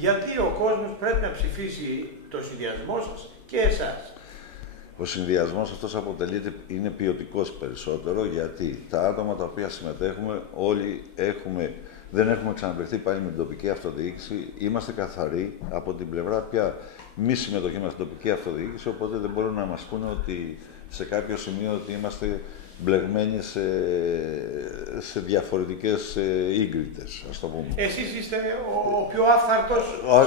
γιατί ο κόσμος πρέπει να ψηφίσει το συνδυασμό σας και εσάς. Ο συνδυασμός αυτός είναι ποιοτικός περισσότερο, γιατί τα άτομα τα οποία συμμετέχουμε όλοι δεν έχουμε ξαναπληχθεί πάλι με την τοπική αυτοδιοίκηση. Είμαστε καθαροί από την πλευρά πια μη συμμετοχή με την τοπική αυτοδιοίκηση, οπότε δεν μπορούν να μας πούνε ότι σε κάποιο σημείο ότι είμαστε μπλεγμένοι σε διαφορετικές ίγκριτες, ας το πούμε. Εσείς είστε ο πιο άφθαρτος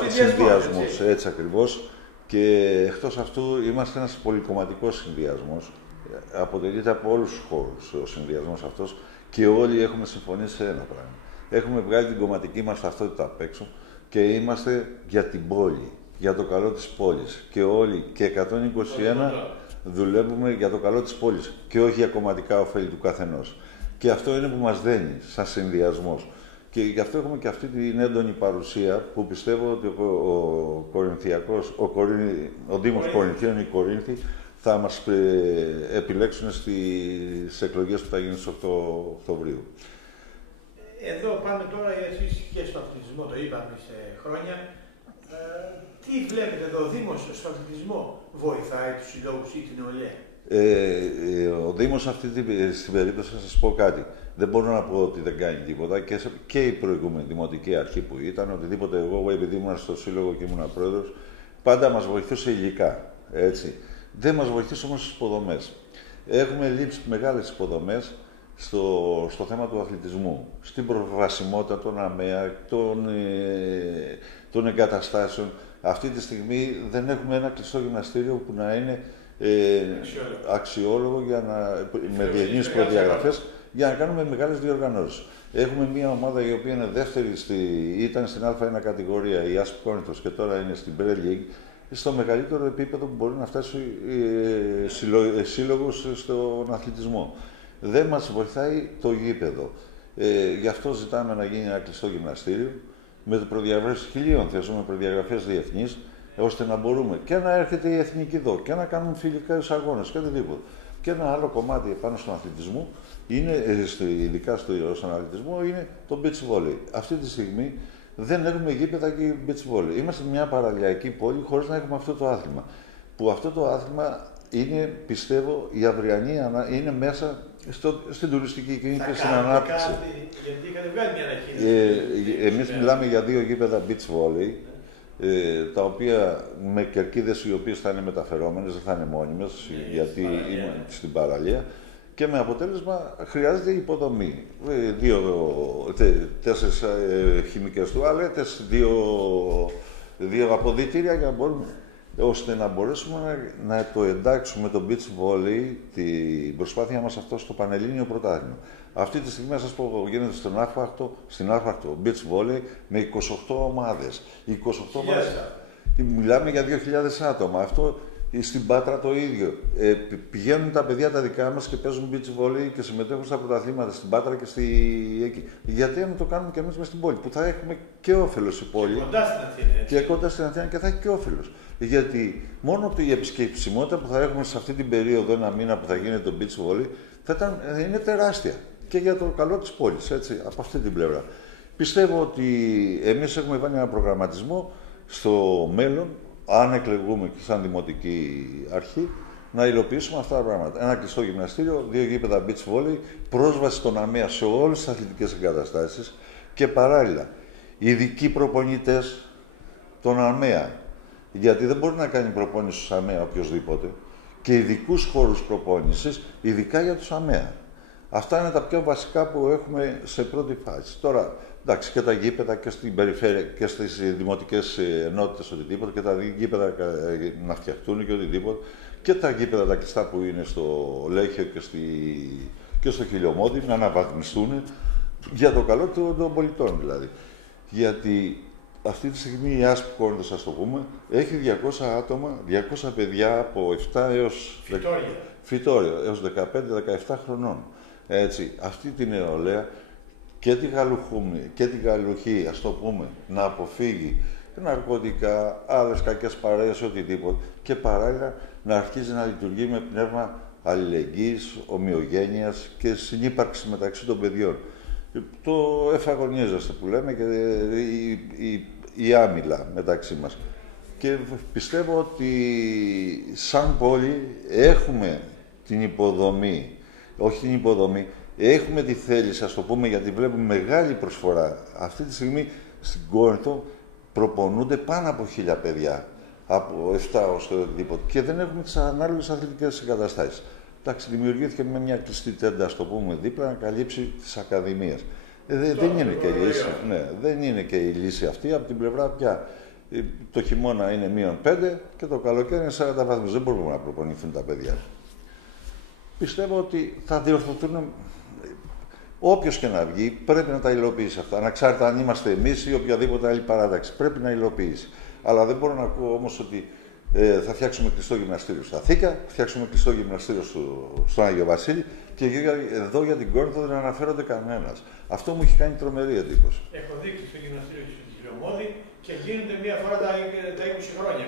συνδυασμός, έτσι ακριβώς. Και εκτός αυτού είμαστε ένας πολυκομματικός συνδυασμός. Αποτελείται από όλους τους χώρους ο συνδυασμός αυτός και όλοι έχουμε συμφωνήσει σε ένα πράγμα. Έχουμε βγάλει την κομματική μας ταυτότητα απ' έξω και είμαστε για την πόλη, για το καλό της πόλης. Και όλοι, και 121, δουλεύουμε για το καλό της πόλης και όχι για κομματικά ωφέλη του καθενός. Και αυτό είναι που μας δένει σαν συνδυασμός. Και γι' αυτό έχουμε και αυτή την έντονη παρουσία που πιστεύω ότι ο Δήμος Κορινθίων, οι Κορίνθοι, θα μας επιλέξουν στις εκλογές που θα γίνουν στις 8 Οκτωβρίου. Εδώ πάμε τώρα εσείς και στο αθλητισμό, το είπαμε σε χρόνια. Τι βλέπετε εδώ, ο Δήμος στο αθλητισμό βοηθάει τους συλλόγους ή την νεολαία? Ο Δήμος στην περίπτωση θα σας πω κάτι. Δεν μπορώ να πω ότι δεν κάνει τίποτα και η προηγούμενη δημοτική αρχή που ήταν, οτιδήποτε εγώ επειδή ήμουν στο σύλλογο και ήμουν πρόεδρος, πάντα μας βοηθούσε υλικά, έτσι. Δεν μας βοηθούσε όμως στις υποδομές. Έχουμε λείψει μεγάλες υποδομές στο θέμα του αθλητισμού, στην προσβασιμότητα των ΑΜΕΑ, των εγκαταστάσεων. Αυτή τη στιγμή δεν έχουμε ένα κλειστό γυμναστήριο που να είναι αξιόλογο με διεθνείς προδιαγραφές για να κάνουμε μεγάλες διοργανώσεις. Έχουμε μια ομάδα η οποία είναι δεύτερη, ήταν στην Α1 κατηγορία, η ΑΣΠ Κόρινθος, και τώρα είναι στην Pre League, στο μεγαλύτερο επίπεδο που μπορεί να φτάσει σύλλογος στον αθλητισμό. Δεν μας βοηθάει το γήπεδο. Γι' αυτό ζητάμε να γίνει ένα κλειστό γυμναστήριο με προδιαγραφές 1000 θέσεων, με προδιαγραφές διεθνείς, ώστε να μπορούμε και να έρχεται η εθνική εδώ και να κάνουμε φιλικούς αγώνες και οτιδήποτε. Και ένα άλλο κομμάτι επάνω στον αθλητισμό, ειδικά στον αθλητισμό, είναι το beach volley. Αυτή τη στιγμή δεν έχουμε γήπεδα και beach volley. Είμαστε μια παραλιακή πόλη χωρίς να έχουμε αυτό το άθλημα. Που αυτό το άθλημα είναι, πιστεύω, η αυριανή είναι μέσα στην τουριστική κίνηση και στην ανάπτυξη. Γιατί είχατε βγάλει μια ανακοίνωση. Εμείς μιλάμε για 2 γήπεδα beach volley, τα οποία με κερκίδες οι οποίες θα είναι μεταφερόμενες, δεν θα είναι μόνιμες, γιατί είναι στην παραλία, και με αποτέλεσμα χρειάζεται υποδομή. 4 χημικές τουάλετες, 2 αποδυτήρια για να μπορούμε, ώστε να μπορέσουμε να το εντάξουμε το beach volley, την προσπάθεια μας αυτό, στο Πανελλήνιο Πρωτάθλημα. Αυτή τη στιγμή, να σας πω, γίνεται στην Άρφακτο beach volley με 28 ομάδες. 28 ομάδες. Μιλάμε για 2.000 άτομα. Αυτό στην Πάτρα το ίδιο. Πηγαίνουν τα παιδιά τα δικά μας και παίζουν beach volley και συμμετέχουν στα πρωταθλήματα στην Πάτρα και εκεί. Γιατί να το κάνουμε και εμείς μες στην πόλη, που θα έχουμε και όφελος η πόλη. Και κοντά στην Αθήνα. Και κοντά στην Αθήνα και θα έχει και όφελος. Γιατί μόνο η επισκεψιμότητα που θα έχουμε σε αυτή την περίοδο, ένα μήνα που θα γίνεται το beach volley, είναι τεράστια. Και για το καλό της πόλης, έτσι, από αυτή την πλευρά. Πιστεύω ότι εμείς έχουμε βάλει ένα προγραμματισμό στο μέλλον, αν εκλεγούμε και σαν δημοτική αρχή, να υλοποιήσουμε αυτά τα πράγματα. Ένα κλειστό γυμναστήριο, 2 γήπεδα beach volley, πρόσβαση στον ΑΜΕΑ σε όλες τις αθλητικές εγκαταστάσεις και παράλληλα ειδικοί προπονητές των ΑΜΕΑ. Γιατί δεν μπορεί να κάνει προπόνηση στους ΑΜΕΑ οποιοδήποτε, και ειδικούς χώρους προπόνησης, ειδικά για τους ΑΜΕΑ. Αυτά είναι τα πιο βασικά που έχουμε σε πρώτη φάση. Τώρα, εντάξει, και τα γήπεδα και στην περιφέρεια και στις δημοτικές ενότητες, οτιδήποτε, και τα γήπεδα να φτιαχτούν και οτιδήποτε, και τα γήπεδα τα κλειστά που είναι στο Λέχιο και στο Χιλιομόντι να αναβαθμιστούν για το καλό των πολιτών δηλαδή. Γιατί αυτή τη στιγμή η ΑΣΠ Κόρινθος, ας το πούμε, έχει 200 άτομα, 200 παιδιά από 7 έως φυτόρια, έως 15-17 χρονών. Έτσι, αυτή την νεολαία και τη γαλουχούμη και τη γαλουχή, ας το πούμε, να αποφύγει ναρκωτικά, άλλες κακές παρέες, οτιδήποτε, και παράλληλα να αρχίζει να λειτουργεί με πνεύμα αλληλεγγύης, ομοιογένειας και συνύπαρξη μεταξύ των παιδιών. Το εφαγωνίζεστε που λέμε, και η άμυλα μεταξύ μας. Και πιστεύω ότι σαν πόλη έχουμε την υποδομή, όχι την υποδομή, έχουμε τη θέληση, ας το πούμε, γιατί βλέπουμε μεγάλη προσφορά. Αυτή τη στιγμή στην Κόρινθο προπονούνται πάνω από 1000 παιδιά, από 7 ως το οτιδήποτε, και δεν έχουμε τις ανάλογες αθλητικές εγκαταστάσεις. Εντάξει, δημιουργήθηκε με μια κλειστή τέντα, ας το πούμε, δίπλα να καλύψει τις ακαδημίες. Δεν είναι και η λύση. Ναι, δεν είναι και η λύση αυτή. Από την πλευρά πια το χειμώνα είναι -5 και το καλοκαίρι είναι 40 βαθμούς. Δεν μπορούμε να προπονηθούν τα παιδιά. Πιστεύω ότι θα διορθωθούν. Όποιος και να βγει, πρέπει να τα υλοποιήσει αυτά. Ανεξάρτητα αν είμαστε εμείς ή οποιαδήποτε άλλη παράταξη. Πρέπει να υλοποιήσει. Αλλά δεν μπορώ να ακούω όμως ότι θα φτιάξουμε κλειστό γυμναστήριο στα Θήκα, θα φτιάξουμε κλειστό γυμναστήριο στον Άγιο Βασίλη και εδώ για την Κόρινθο δεν αναφέρονται κανένας. Αυτό μου έχει κάνει τρομερή εντύπωση. Έχω δει στο γυμναστήριο του Χιλιομώδη και γίνεται μία φορά τα 20 χρόνια.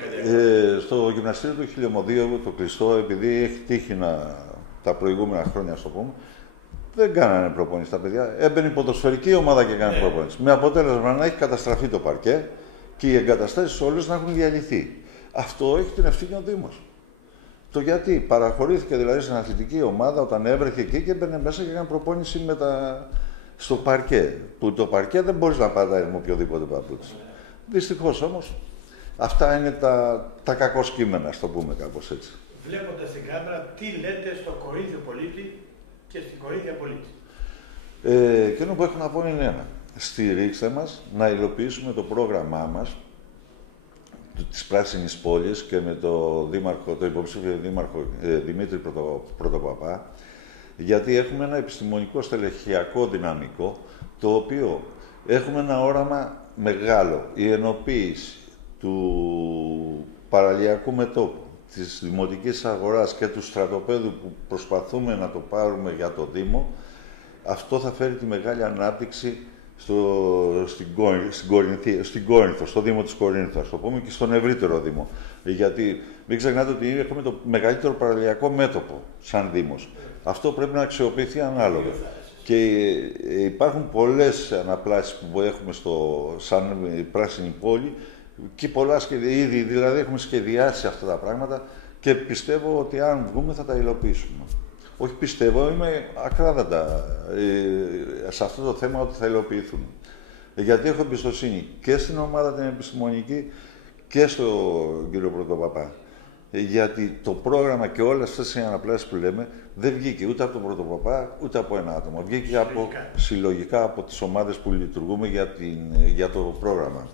Στο γυμναστήριο του Χιλιομωδίου, το κλειστό, επειδή έχει τύχει τα προηγούμενα χρόνια, ας το πούμε, δεν κάνανε προπόνηση τα παιδιά. Έμπαινε η ποδοσφαιρική ομάδα και έκανε προπόνηση. Με αποτέλεσμα να έχει καταστραφεί το παρκέ και οι εγκαταστάσεις όλες να έχουν διαλυθεί. Αυτό έχει την ευθύνη ο Δήμος. Το γιατί παραχωρήθηκε δηλαδή στην αθλητική ομάδα όταν έβρεχε εκεί και έμπαινε μέσα και έκανε προπόνηση στο παρκέ. Που το παρκέ δεν μπορεί να πατάει με οποιοδήποτε παπούτσι. Δυστυχώς όμως αυτά είναι τα κακό κείμενα, ας το πούμε κάπως έτσι. Βλέποντας την κάμερα, τι λέτε στο Κορίνθιο πολίτη και στην Κορίνθια πολίτη. Εκείνο που έχω να πω είναι ένα. Στηρίξτε μας να υλοποιήσουμε το πρόγραμμά μας της Πράσινης Πόλης και με το υποψήφιο δήμαρχο Δημήτρη Πρωτοπαπά, γιατί έχουμε ένα επιστημονικό στελεχειακό δυναμικό, το οποίο έχουμε ένα όραμα μεγάλο. Η ενοποίηση του παραλιακού μετώπου, της δημοτικής αγοράς και του στρατοπέδου που προσπαθούμε να το πάρουμε για το Δήμο, αυτό θα φέρει τη μεγάλη ανάπτυξη στην Κόρινθο, στο Δήμο της Κορίνθου, ας το πούμε, και στον ευρύτερο Δήμο. Γιατί μην ξεχνάτε ότι έχουμε το μεγαλύτερο παραλιακό μέτωπο σαν Δήμος. Αυτό πρέπει να αξιοποιηθεί ανάλογα. Και υπάρχουν πολλές αναπλάσεις που έχουμε σαν πράσινη πόλη και πολλά ήδη, δηλαδή έχουμε σχεδιάσει αυτά τα πράγματα και πιστεύω ότι αν βγούμε θα τα υλοποιήσουμε. Όχι πιστεύω, είμαι ακράδαντα σε αυτό το θέμα ότι θα υλοποιηθούν. Γιατί έχω εμπιστοσύνη και στην ομάδα την επιστημονική και στον κύριο Πρωτοπαπά. Γιατί το πρόγραμμα και όλες αυτές οι αναπλάσεις που λέμε δεν βγήκε ούτε από τον Πρωτοπαπά ούτε από ένα άτομο. Βγήκε συλλογικά από τις ομάδες που λειτουργούμε για το πρόγραμμα.